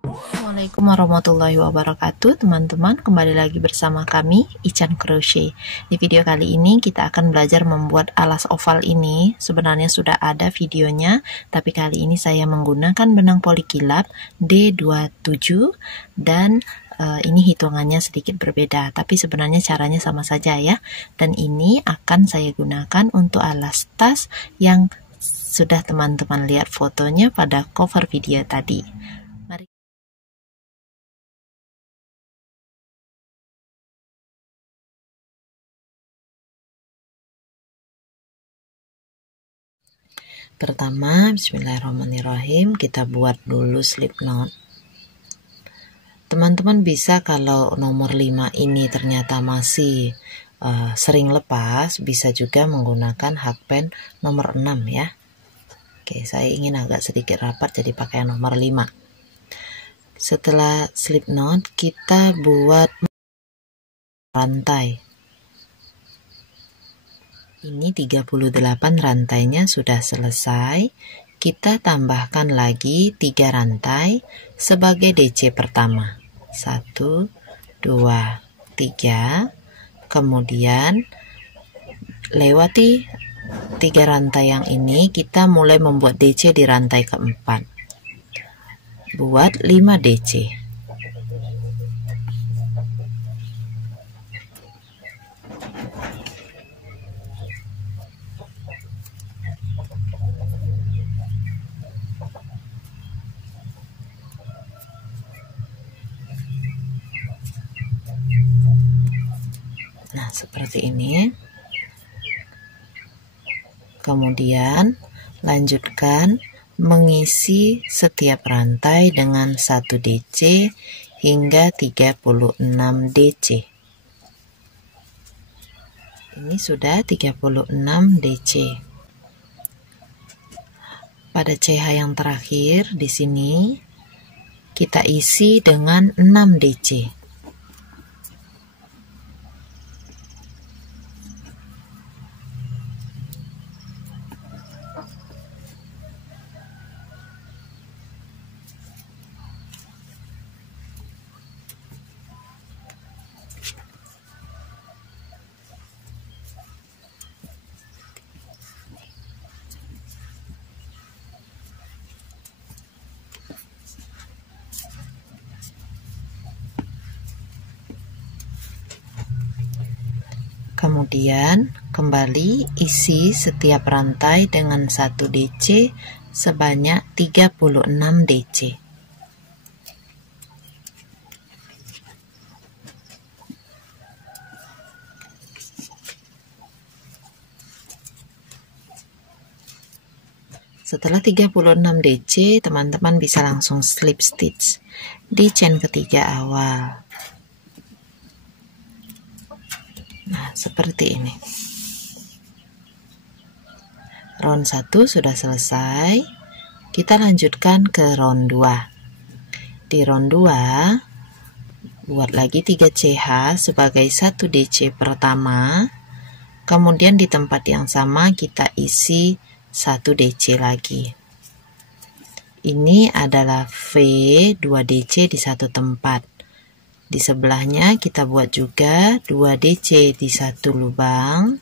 Assalamualaikum warahmatullahi wabarakatuh, teman-teman. Kembali lagi bersama kami, Ican Crochet. Di video kali ini kita akan belajar membuat alas oval ini. Sebenarnya sudah ada videonya, tapi kali ini saya menggunakan benang polikilap D27 dan ini hitungannya sedikit berbeda, tapi sebenarnya caranya sama saja ya. Dan ini akan saya gunakan untuk alas tas yang sudah teman-teman lihat fotonya pada cover video tadi. Mari. Pertama, bismillahirrahmanirrahim, kita buat dulu slip knot. Teman-teman bisa, kalau nomor 5 ini ternyata masih sering lepas, bisa juga menggunakan hakpen nomor 6 ya. Oke, saya ingin agak sedikit rapat jadi pakai nomor 5. Setelah slip knot, kita buat rantai. Ini 38 rantainya sudah selesai. Kita tambahkan lagi 3 rantai sebagai DC pertama. 1, 2, 3. Kemudian lewati 3 rantai yang ini, kita mulai membuat DC di rantai keempat. Buat 5 DC. Nah, seperti ini. Kemudian lanjutkan mengisi setiap rantai dengan 1 DC hingga 36 DC. Ini sudah 36 DC. Pada CH yang terakhir di sini kita isi dengan 6 DC. Kemudian kembali isi setiap rantai dengan 1 DC sebanyak 36 DC. Setelah 36 DC, teman-teman bisa langsung slip stitch di chain ketiga awal. Nah, seperti ini. Round 1 sudah selesai. Kita lanjutkan ke round 2. Di round 2, buat lagi 3 CH sebagai 1 DC pertama. Kemudian di tempat yang sama kita isi 1 DC lagi. Ini adalah V 2 DC di satu tempat. Di sebelahnya kita buat juga 2 DC di satu lubang.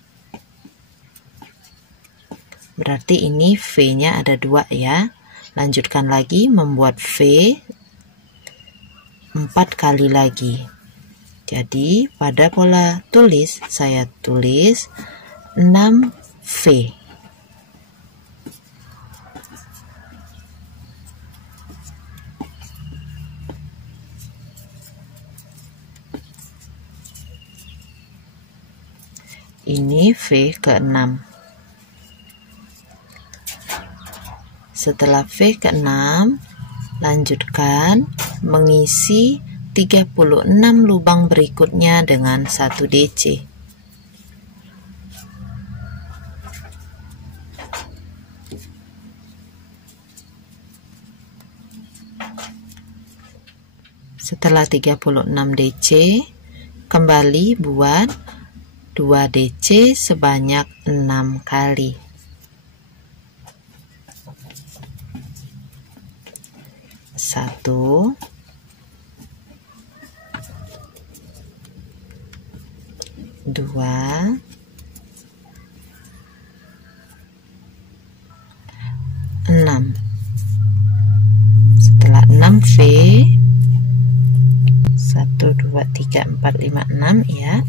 Berarti ini V-nya ada 2 ya. Lanjutkan lagi membuat V 4 kali lagi. Jadi pada pola tulis saya tulis 6 V. Ini V ke-6. Setelah V ke-6, lanjutkan mengisi 36 lubang berikutnya dengan 1 DC. Setelah 36 DC, kembali buat 2 DC sebanyak 6 kali. 1, 2, 6. Setelah 6 V 1 2 3 4 5 6 ya.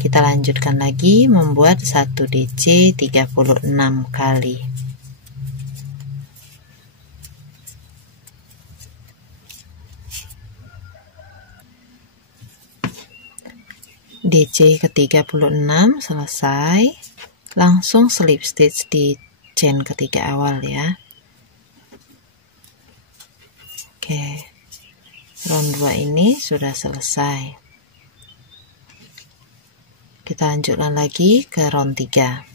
Kita lanjutkan lagi membuat 1 DC 36 kali. DC ke-36 selesai, langsung slip stitch di chain ketiga awal ya. Oke, round 2 ini sudah selesai. Kita lanjutkan lagi ke round 3.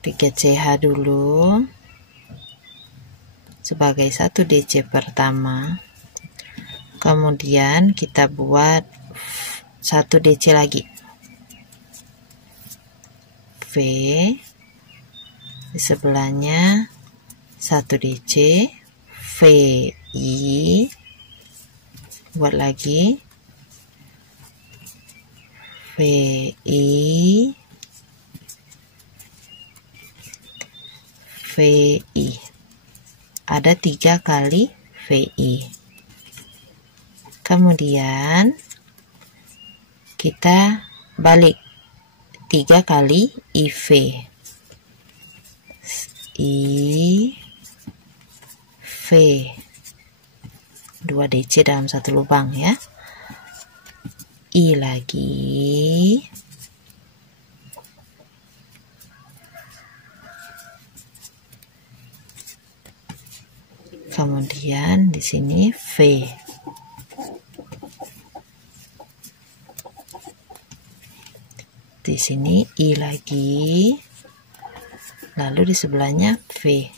3 CH dulu sebagai 1 DC pertama. Kemudian kita buat 1 DC lagi. V di sebelahnya 1 DC, VI, buat lagi VI, VI, ada 3 kali VI. Kemudian kita balik 3 kali IV, IV, 2 DC dalam 1 lubang ya. I lagi, kemudian di sini V, di sini I lagi, lalu di sebelahnya V.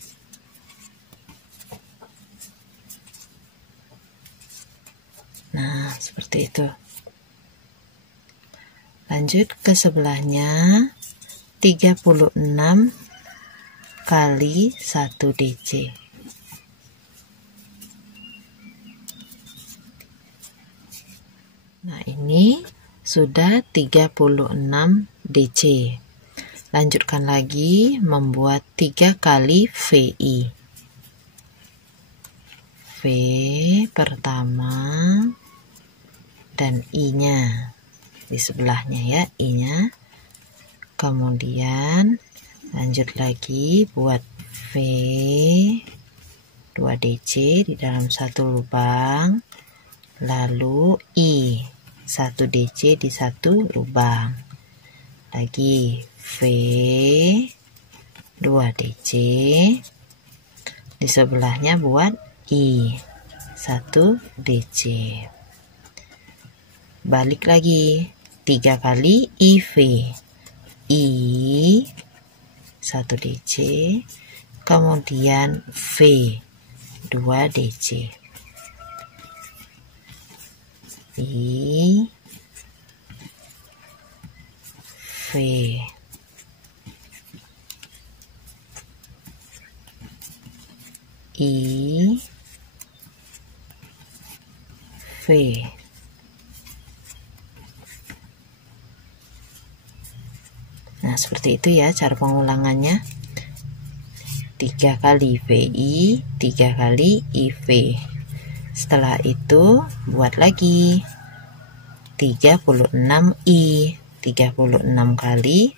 Nah, seperti itu. Lanjut ke sebelahnya 36 kali 1 DC. Nah, ini sudah 36 DC. Lanjutkan lagi membuat 3 kali VI. V pertama dan I-nya di sebelahnya ya, I-nya. Kemudian lanjut lagi buat V 2 DC di dalam 1 lubang, lalu I 1 DC di 1 lubang, lagi V 2 DC, di sebelahnya buat I 1 DC, balik lagi 3 kali IV, I 1 DC, kemudian V 2 DC, I, V, I, V. Nah, seperti itu ya cara pengulangannya. 3 kali VI, 3 kali IV. Setelah itu buat lagi 36I, 36 kali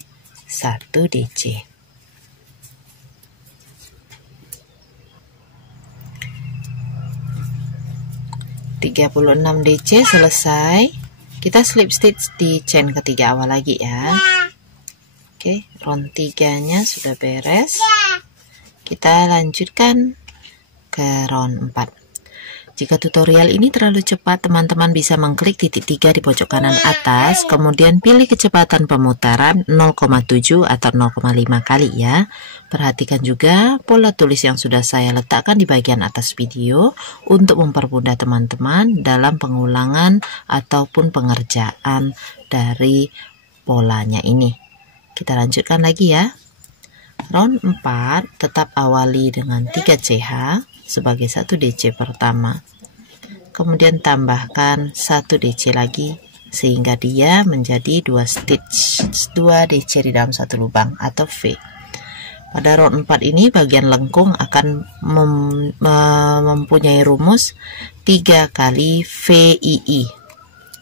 1 DC. DC selesai. Kita slip stitch di chain ketiga awal lagi ya. Oke, round 3-nya sudah beres. Kita lanjutkan ke round 4. Jika tutorial ini terlalu cepat, teman-teman bisa mengklik titik 3 di pojok kanan atas, kemudian pilih kecepatan pemutaran 0,7 atau 0,5 kali ya. Perhatikan juga pola tulis yang sudah saya letakkan di bagian atas video untuk mempermudah teman-teman dalam pengulangan ataupun pengerjaan dari polanya ini. Kita lanjutkan lagi ya. Round 4 tetap awali dengan 3 CH sebagai 1 DC pertama, kemudian tambahkan 1 DC lagi sehingga dia menjadi 2 stitch, 2 DC di dalam satu lubang atau V. Pada round 4 ini bagian lengkung akan mempunyai rumus 3 kali VII.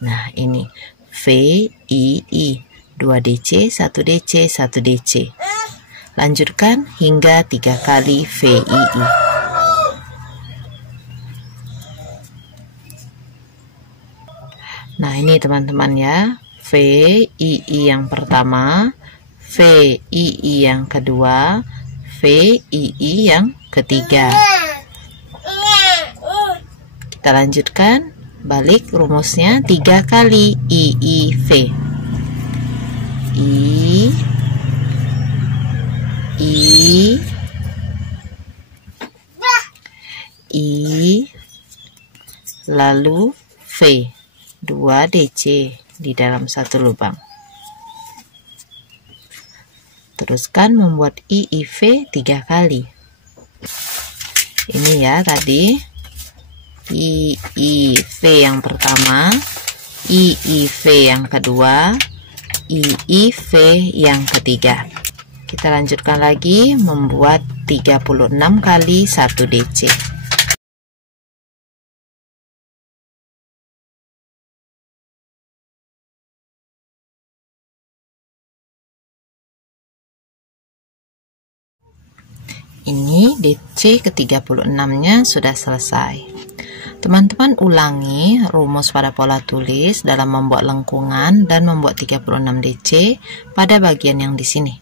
Nah, ini VII, 2 DC, 1 DC, 1 DC. Lanjutkan hingga 3 kali VII. Nah, ini teman-teman ya, VII yang pertama, VII yang kedua, VII yang ketiga. Kita lanjutkan, balik rumusnya 3 kali IIV. I lalu V, 2 DC di dalam satu lubang. Teruskan membuat IIV 3 kali. Ini ya tadi IIV yang pertama, IIV yang kedua, IIV yang ketiga. Kita lanjutkan lagi membuat 36 kali 1 DC. Ini DC ke-36-nya sudah selesai. Teman-teman ulangi rumus pada pola tulis dalam membuat lengkungan dan membuat 36 DC pada bagian yang di sini.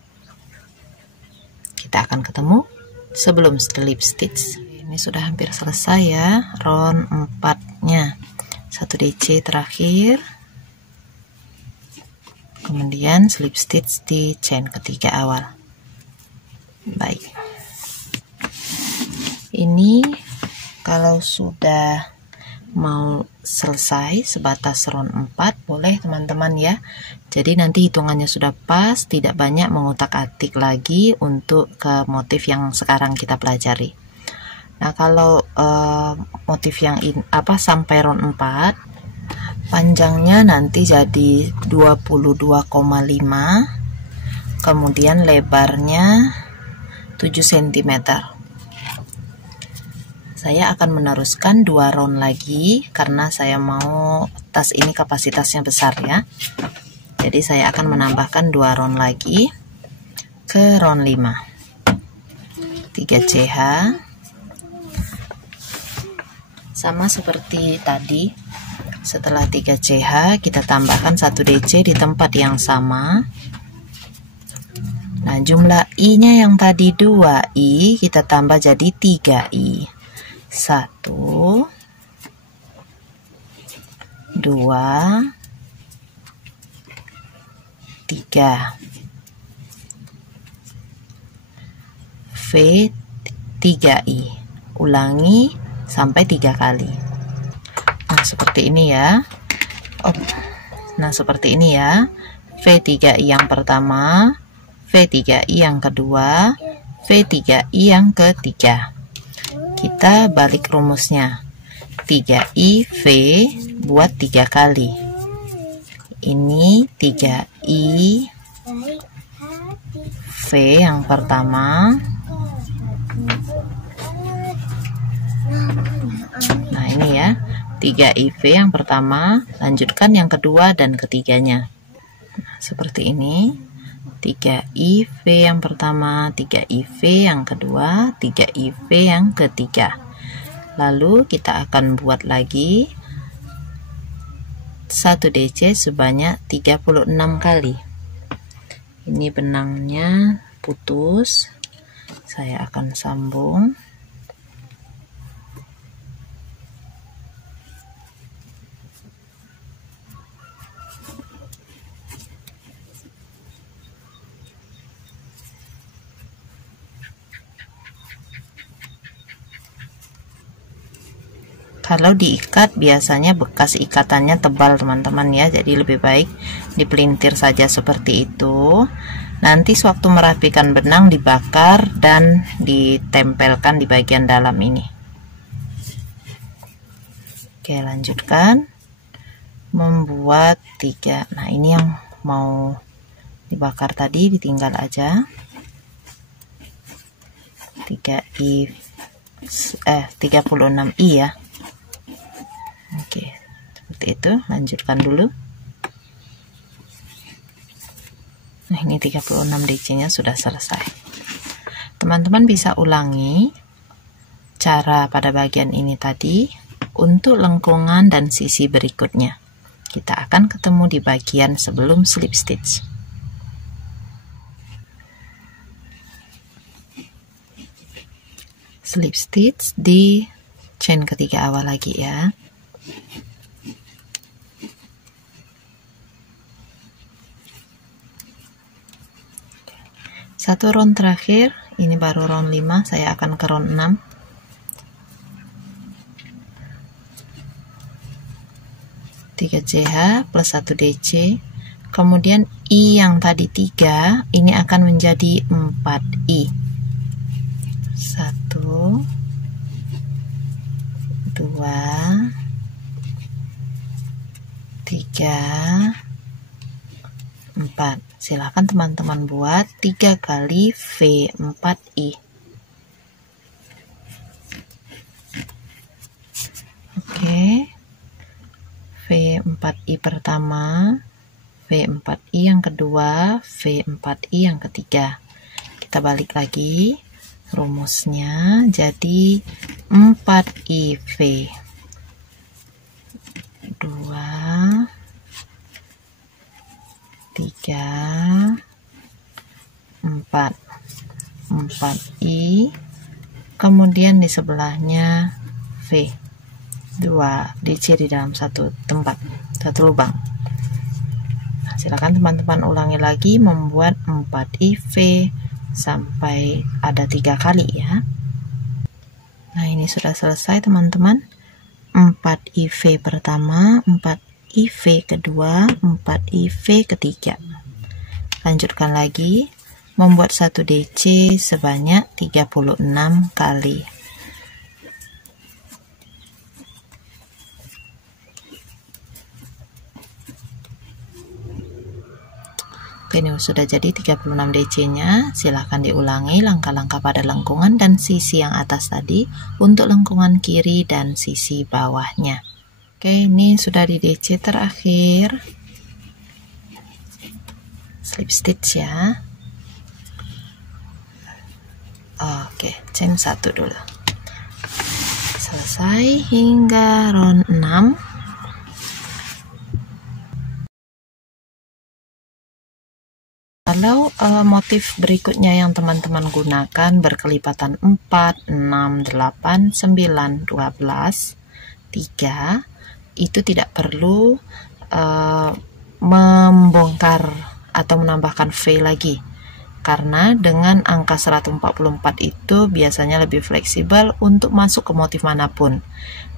Kita akan ketemu sebelum slip stitch. Ini sudah hampir selesai ya, round 4-nya. 1 DC terakhir. Kemudian slip stitch di chain ketiga awal. Baik. Ini kalau sudah mau selesai sebatas round 4 boleh teman-teman ya. Jadi nanti hitungannya sudah pas, tidak banyak mengutak-atik lagi untuk ke motif yang sekarang kita pelajari. Nah, kalau motif yang sampai round 4 panjangnya nanti jadi 22,5, kemudian lebarnya 7 cm. Saya akan meneruskan 2 round lagi karena saya mau tas ini kapasitasnya besar ya. Jadi saya akan menambahkan 2 round lagi ke round 5. 3 CH. Sama seperti tadi, setelah 3 CH kita tambahkan 1 DC di tempat yang sama. Nah, jumlah I-nya yang tadi 2I kita tambah jadi 3I. 1, 2, tiga, V3I. Ulangi sampai 3 kali. Nah, seperti ini ya. Nah, seperti ini ya. V3I yang pertama, V3I yang kedua, V3I yang ketiga. Kita balik rumusnya. 3IV buat 3 kali. Ini 3I V yang pertama. Nah, ini ya. 3IV yang pertama, lanjutkan yang kedua dan ketiganya. Nah, seperti ini. 3IV yang pertama, 3IV yang kedua, 3IV yang ketiga. Lalu kita akan buat lagi 1 DC sebanyak 36 kali. Ini benangnya putus. Saya akan sambung. Kalau diikat biasanya bekas ikatannya tebal teman-teman ya, jadi lebih baik dipelintir saja seperti itu. Nanti sewaktu merapikan benang dibakar dan ditempelkan di bagian dalam ini. Oke, lanjutkan. membuat 3. Nah, ini yang mau dibakar tadi ditinggal aja. 36i ya. Oke, seperti itu. Lanjutkan dulu. Nah, ini 36 DC-nya sudah selesai. Teman-teman bisa ulangi cara pada bagian ini tadi untuk lengkungan dan sisi berikutnya. Kita akan ketemu di bagian sebelum slip stitch. Slip stitch di chain ketiga awal lagi ya. Satu round terakhir, ini baru round 5, saya akan ke round 6. CH plus 1 DC, kemudian I yang tadi 3 ini akan menjadi 4I. 1 2 3 4. Silahkan teman-teman buat 3 kali V4I. Oke, V4I pertama, V4I yang kedua, V4I yang ketiga. Kita balik lagi rumusnya, jadi 4IV 2 3 4 4I, kemudian di sebelahnya V 2 DC di dalam satu tempat, satu lubang. Nah, silakan teman-teman ulangi lagi membuat 4IV sampai ada 3 kali ya. Nah, ini sudah selesai teman-teman. 4IV pertama, 4IV kedua, 4IV ketiga. Lanjutkan lagi membuat 1 DC sebanyak 36 kali. Oke, ini sudah jadi 36 DC-nya. Silahkan diulangi langkah-langkah pada lengkungan dan sisi yang atas tadi untuk lengkungan kiri dan sisi bawahnya. Oke, ini sudah di DC terakhir. Slip stitch ya. Oke, chain 1 dulu. Selesai hingga round 6. Kalau motif berikutnya yang teman-teman gunakan berkelipatan 4, 6, 8, 9, 12, 3, itu tidak perlu membongkar atau menambahkan V lagi. Karena dengan angka 144 itu biasanya lebih fleksibel untuk masuk ke motif manapun.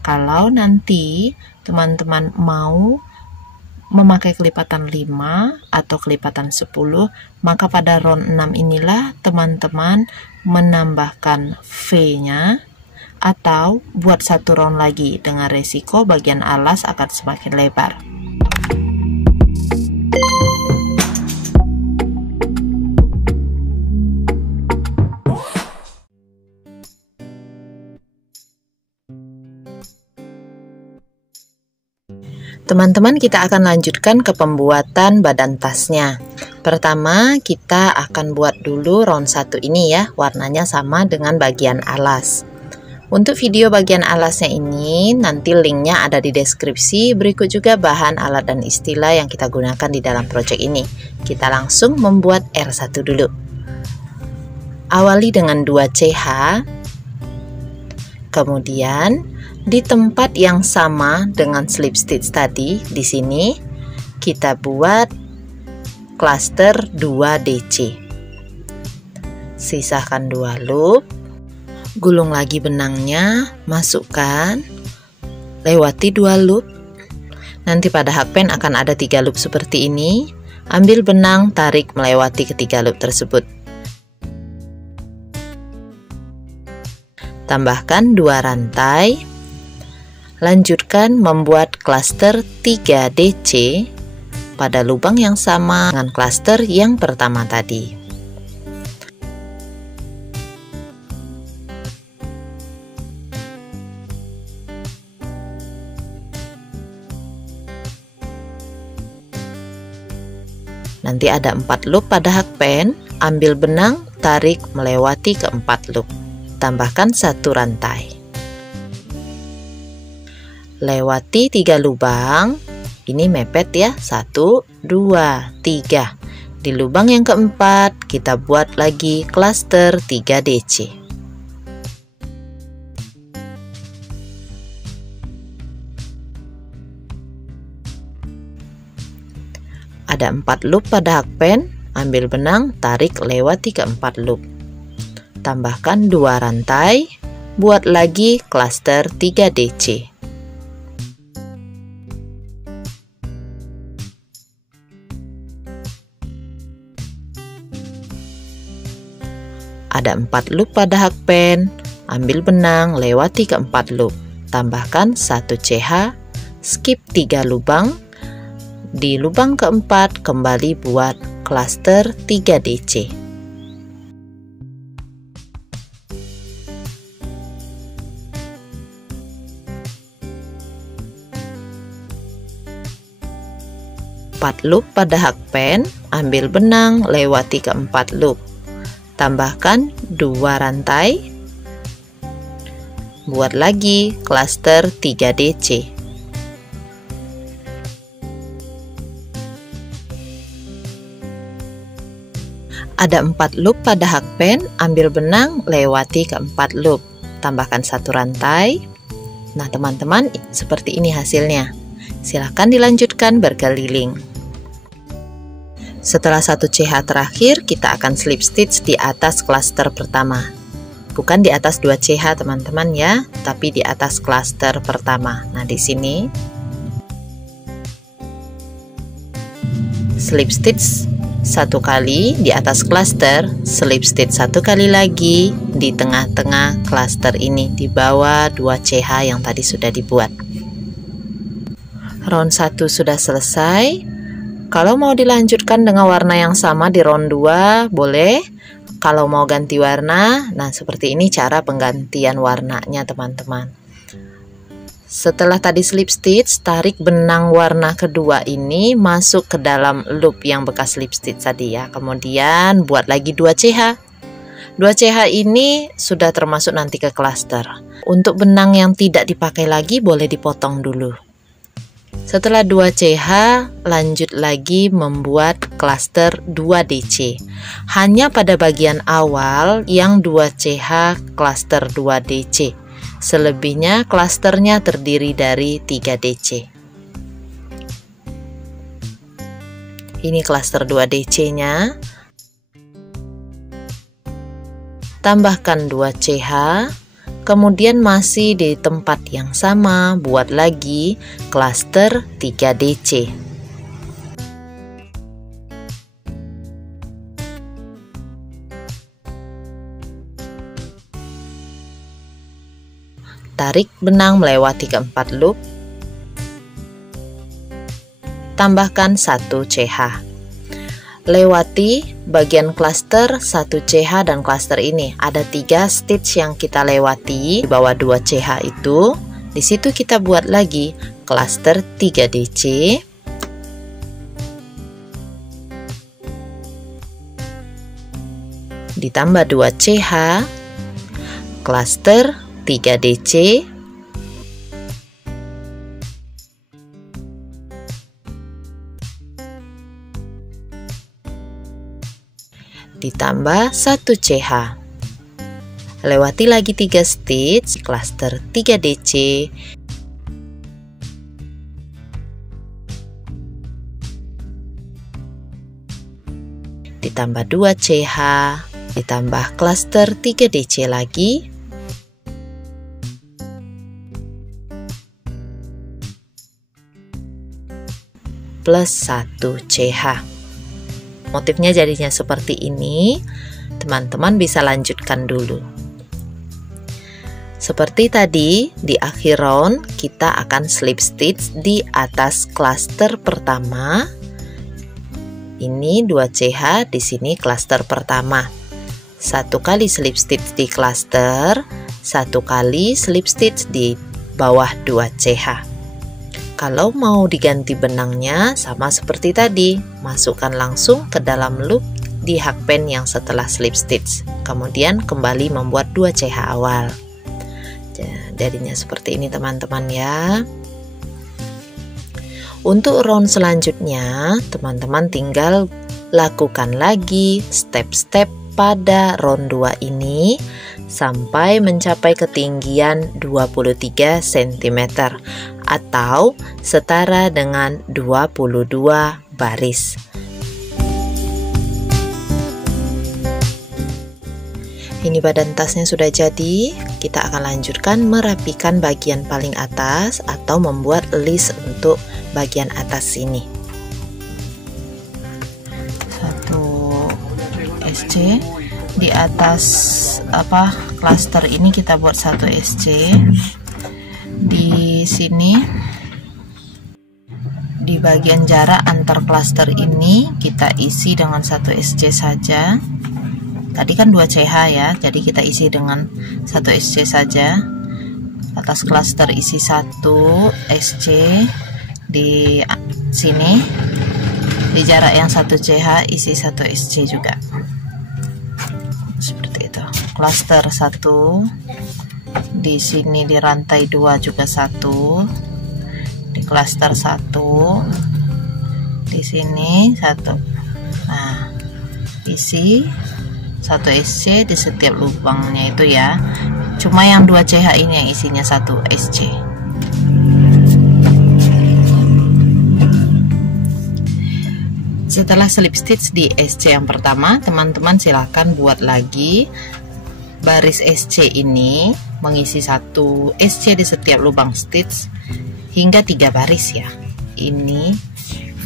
Kalau nanti teman-teman mau memakai kelipatan 5 atau kelipatan 10, maka pada round 6 inilah teman-teman menambahkan V-nya atau buat 1 round lagi dengan resiko bagian alas akan semakin lebar. Teman-teman, kita akan lanjutkan ke pembuatan badan tasnya. Pertama, kita akan buat dulu round 1 ini ya, warnanya sama dengan bagian alas. Untuk video bagian alasnya ini, nanti linknya ada di deskripsi, berikut juga bahan, alat, dan istilah yang kita gunakan di dalam project ini. Kita langsung membuat R1 dulu. Awali dengan 2 CH, kemudian di tempat yang sama dengan slip stitch tadi, di sini kita buat cluster 2 DC. Sisakan 2 loop, gulung lagi benangnya, masukkan, lewati 2 loop. Nanti pada hakpen akan ada 3 loop seperti ini. Ambil benang, tarik melewati ketiga loop tersebut. Tambahkan 2 rantai. Lanjutkan membuat klaster 3DC pada lubang yang sama dengan klaster yang pertama tadi. Nanti ada 4 loop pada hakpen, ambil benang, tarik melewati keempat loop. Tambahkan 1 rantai. Lewati 3 lubang, ini mepet ya, 1, 2, 3. Di lubang yang keempat, kita buat lagi klaster 3DC. Ada 4 loop pada hakpen, ambil benang, tarik lewati keempat loop. Tambahkan 2 rantai, buat lagi klaster 3DC. Ada 4 loop pada hakpen, ambil benang, lewati keempat loop. Tambahkan 1 CH, skip 3 lubang. Di lubang keempat kembali buat klaster 3DC. Loop pada hakpen, ambil benang, lewati keempat loop. Tambahkan 2 rantai, buat lagi klaster 3DC. Ada 4 loop pada hakpen, ambil benang, lewati keempat loop. Tambahkan 1 rantai. Nah teman-teman, seperti ini hasilnya. Silahkan dilanjutkan berkeliling. Setelah 1 CH terakhir, kita akan slip stitch di atas klaster pertama. Bukan di atas 2 CH teman-teman ya, tapi di atas klaster pertama. Nah di sini slip stitch 1 kali di atas klaster, slip stitch 1 kali lagi di tengah-tengah klaster ini, di bawah 2 CH yang tadi sudah dibuat. Round 1 sudah selesai. Kalau mau dilanjutkan dengan warna yang sama di round 2 boleh. Kalau mau ganti warna, nah seperti ini cara penggantian warnanya teman-teman. Setelah tadi slip stitch, tarik benang warna kedua ini masuk ke dalam loop yang bekas slip stitch tadi ya. Kemudian buat lagi 2 CH. 2 CH ini sudah termasuk nanti ke klaster. Untuk benang yang tidak dipakai lagi boleh dipotong dulu. Setelah 2 CH, lanjut lagi membuat klaster 2DC. Hanya pada bagian awal yang 2 CH klaster 2DC. Selebihnya klasternya terdiri dari 3DC. Ini klaster 2DC-nya. Tambahkan 2 CH. Kemudian masih di tempat yang sama, buat lagi klaster 3DC. Tarik benang melewati keempat loop. Tambahkan 1 CH. Lewati bagian klaster 1 CH dan klaster ini. Ada 3 stitch yang kita lewati di bawah 2 CH itu. Di situ kita buat lagi klaster 3DC. Ditambah 2 CH, klaster 3DC. Ditambah 1 CH. Lewati lagi 3 stitch klaster 3DC. Ditambah 2 CH, ditambah klaster 3DC lagi. Plus 1 CH. Motifnya jadinya seperti ini. Teman-teman bisa lanjutkan dulu. Seperti tadi, di akhir round kita akan slip stitch di atas klaster pertama. Ini 2 CH, di sini klaster pertama. 1 kali slip stitch di klaster, 1 kali slip stitch di bawah 2 CH. Kalau mau diganti benangnya sama seperti tadi, masukkan langsung ke dalam loop di hakpen yang setelah slip stitch, kemudian kembali membuat 2 CH awal. Jadinya seperti ini teman-teman ya. Untuk round selanjutnya teman-teman tinggal lakukan lagi step-step pada round 2 ini sampai mencapai ketinggian 23 cm atau setara dengan 22 baris. Ini badan tasnya sudah jadi, kita akan lanjutkan merapikan bagian paling atas atau membuat list untuk bagian atas sini. 1 SC di atas klaster ini kita buat 1 SC. Di sini di bagian jarak antar klaster ini kita isi dengan 1 SC saja. Tadi kan 2 CH ya, jadi kita isi dengan 1 SC saja. Atas klaster isi 1 SC, di sini di jarak yang 1 CH isi 1 SC juga. Seperti itu. Klaster 1, di sini di rantai 2 juga 1, di klaster 1, di sini 1. Nah, isi 1 SC di setiap lubangnya itu ya. Cuma yang 2 CH ini yang isinya 1 SC. Setelah slip stitch di SC yang pertama, teman-teman silahkan buat lagi baris SC ini, mengisi 1 SC di setiap lubang stitch hingga 3 baris ya. Ini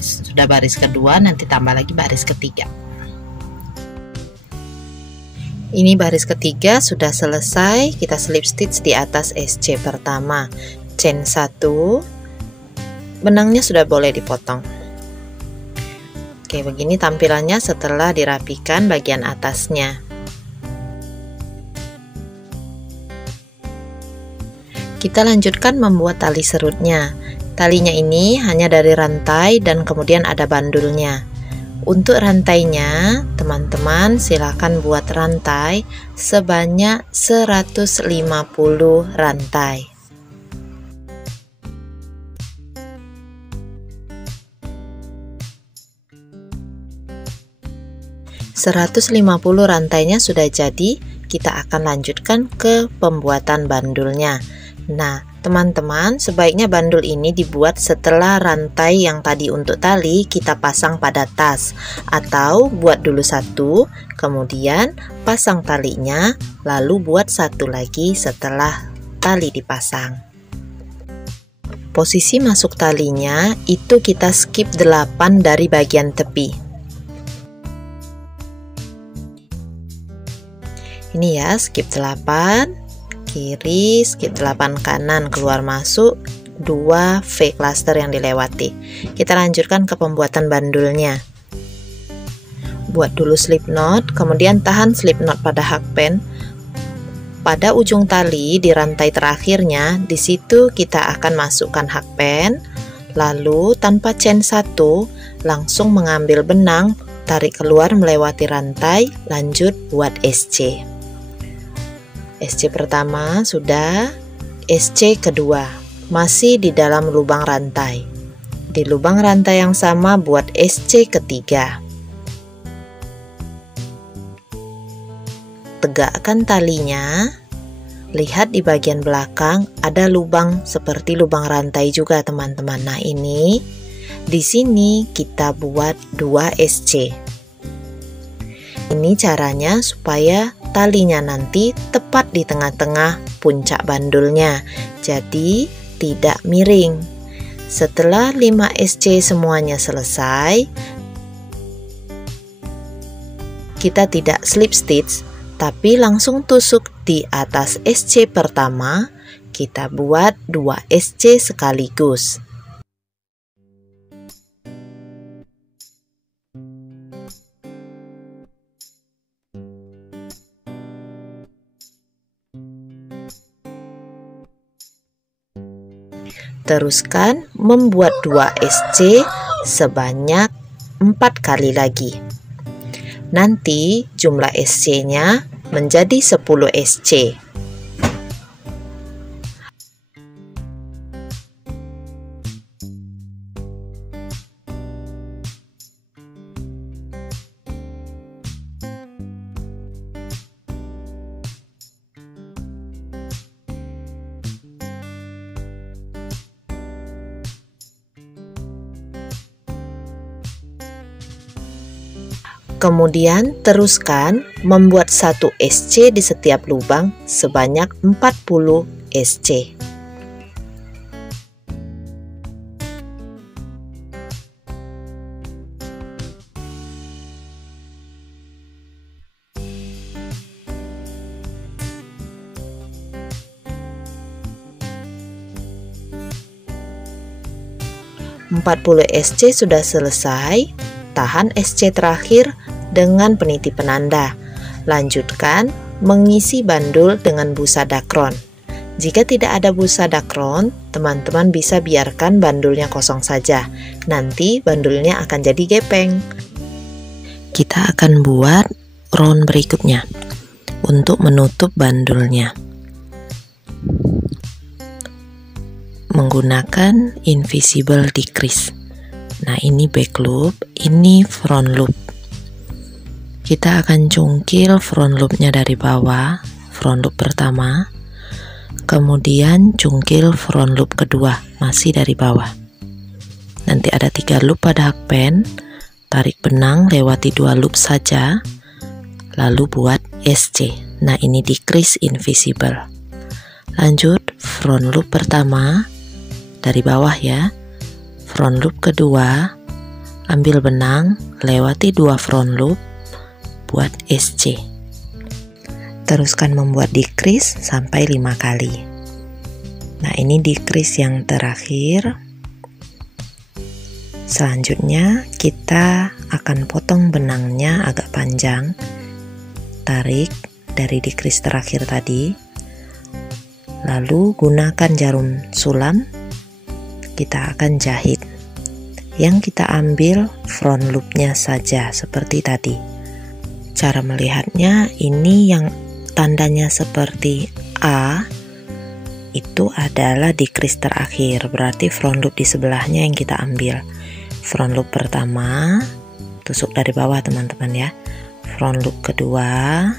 sudah baris kedua, nanti tambah lagi baris ketiga. Ini baris ketiga sudah selesai, kita slip stitch di atas SC pertama, chain 1, benangnya sudah boleh dipotong. Oke, begini tampilannya setelah dirapikan bagian atasnya. Kita lanjutkan membuat tali serutnya. Talinya ini hanya dari rantai dan kemudian ada bandulnya. Untuk rantainya, teman-teman silakan buat rantai sebanyak 150 rantai. Rantainya sudah jadi, kita akan lanjutkan ke pembuatan bandulnya. Nah, teman-teman, sebaiknya bandul ini dibuat setelah rantai yang tadi untuk tali kita pasang pada tas, atau buat dulu 1, kemudian pasang talinya, lalu buat 1 lagi setelah tali dipasang. Posisi masuk talinya itu kita skip 8 dari bagian tepi. Ini ya, skip 8 kiri, skip 8 kanan, keluar masuk 2 V cluster yang dilewati. Kita lanjutkan ke pembuatan bandulnya. Buat dulu slip knot, kemudian tahan slip knot pada hakpen. Pada ujung tali di rantai terakhirnya, di situ kita akan masukkan hakpen, lalu tanpa chain 1 langsung mengambil benang, tarik keluar melewati rantai, lanjut buat SC. SC pertama sudah, SC kedua masih di dalam lubang rantai. Di lubang rantai yang sama buat SC ketiga. Tegakkan talinya. Lihat di bagian belakang ada lubang seperti lubang rantai juga, teman-teman. Nah, ini di sini kita buat 2 SC. Ini caranya supaya talinya nanti tepat di tengah-tengah puncak bandulnya, jadi tidak miring. Setelah 5 SC semuanya selesai, kita tidak slip stitch, tapi langsung tusuk di atas SC pertama. Kita buat 2 SC sekaligus. Teruskan membuat 2 SC sebanyak 4 kali lagi. Nanti jumlah SC-nya menjadi 10 SC. Kemudian teruskan membuat 1 SC di setiap lubang sebanyak 40 SC. SC sudah selesai. Tahan SC terakhir dengan peniti penanda. Lanjutkan mengisi bandul dengan busa dakron. Jika tidak ada busa dakron, teman-teman bisa biarkan bandulnya kosong saja. Nanti bandulnya akan jadi gepeng. Kita akan buat round berikutnya untuk menutup bandulnya. Menggunakan invisible decrease. Nah, ini back loop, ini front loop. Kita akan cungkil front loopnya dari bawah, front loop pertama, kemudian cungkil front loop kedua, masih dari bawah. Nanti ada 3 loop pada hakpen, tarik benang lewati 2 loop saja, lalu buat SC. Nah, ini decrease invisible. Lanjut front loop pertama dari bawah ya. Front loop kedua, ambil benang, lewati 2 front loop, buat SC. Teruskan membuat decrease sampai 5 kali. Nah, ini decrease yang terakhir. Selanjutnya kita akan potong benangnya agak panjang. Tarik dari decrease terakhir tadi. Lalu gunakan jarum sulam. Kita akan jahit. Yang kita ambil front loopnya saja seperti tadi. Cara melihatnya, ini yang tandanya seperti A itu adalah decrease terakhir, berarti front loop di sebelahnya yang kita ambil. Front loop pertama tusuk dari bawah teman-teman ya. Front loop kedua,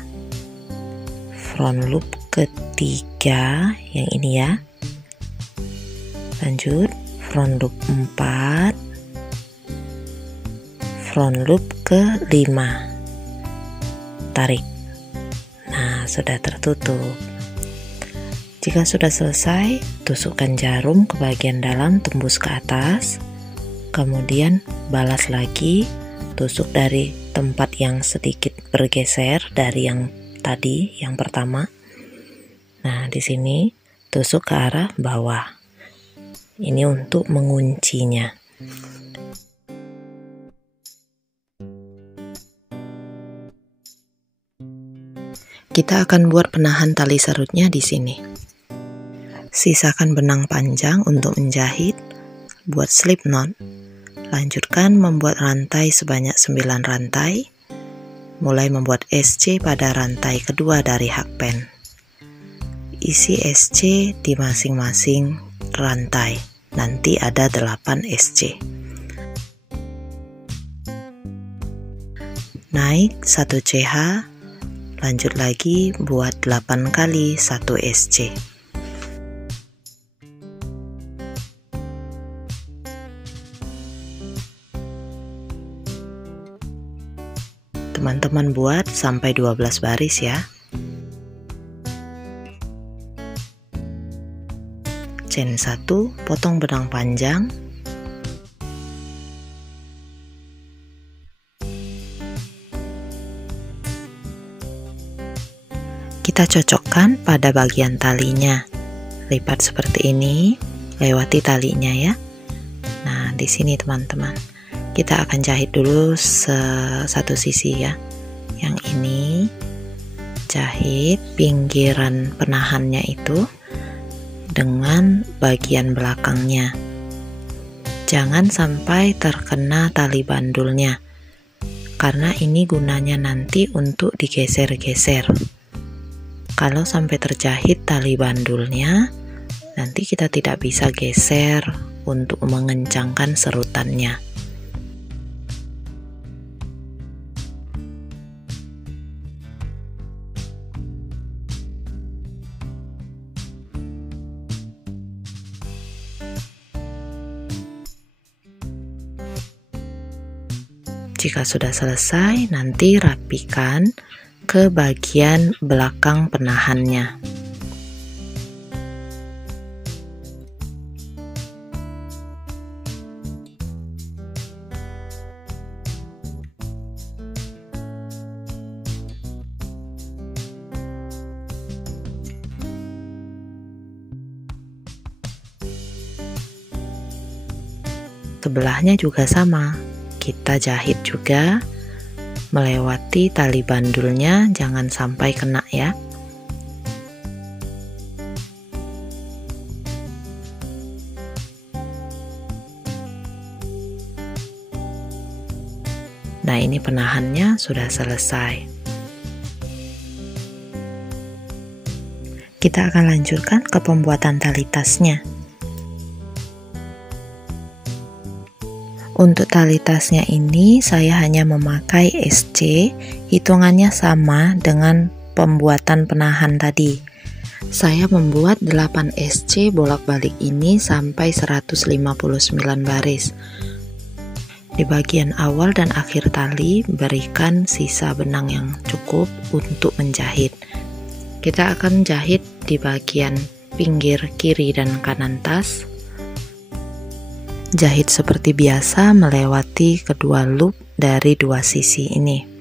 front loop ketiga yang ini ya. Lanjut front loop 4, front loop ke-5, tarik. Nah, sudah tertutup. Jika sudah selesai, tusukkan jarum ke bagian dalam, tembus ke atas, kemudian balas lagi, tusuk dari tempat yang sedikit bergeser dari yang tadi, yang pertama. Nah, di sini tusuk ke arah bawah. Ini untuk menguncinya. Kita akan buat penahan tali serutnya di sini. Sisakan benang panjang untuk menjahit, buat slip knot. Lanjutkan membuat rantai sebanyak 9 rantai. Mulai membuat SC pada rantai kedua dari hakpen. Isi SC di masing-masing rantai, nanti ada 8 SC. Naik 1 CH, lanjut lagi buat 8 kali 1 SC. Teman-teman buat sampai 12 baris ya. Chain 1, potong benang panjang. Kita cocokkan pada bagian talinya. Lipat seperti ini, lewati talinya ya. Nah, di sini teman-teman, kita akan jahit dulu satu sisi ya. Yang ini jahit pinggiran penahannya itu dengan bagian belakangnya. Jangan sampai terkena tali bandulnya, karena ini gunanya nanti untuk digeser-geser. Kalau sampai terjahit tali bandulnya, nanti kita tidak bisa geser untuk mengencangkan serutannya. Jika sudah selesai, nanti rapikan ke bagian belakang penahannya. Sebelahnya juga sama. Kita jahit juga melewati tali bandulnya, jangan sampai kena ya. Nah, ini penahannya sudah selesai. Kita akan lanjutkan ke pembuatan tali tasnya. Untuk tali tasnya ini saya hanya memakai SC, hitungannya sama dengan pembuatan penahan tadi. Saya membuat 8 SC bolak-balik ini sampai 159 baris. Di bagian awal dan akhir tali berikan sisa benang yang cukup untuk menjahit. Kita akan jahit di bagian pinggir kiri dan kanan tas. Jahit seperti biasa melewati kedua loop dari dua sisi ini.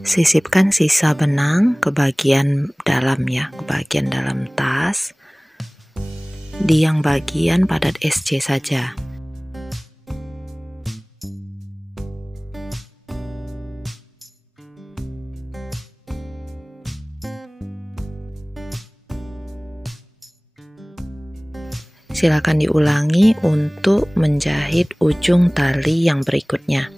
Sisipkan sisa benang ke bagian dalam ya, ke bagian dalam tas. Di yang bagian padat SC saja. Silakan diulangi untuk menjahit ujung tali yang berikutnya.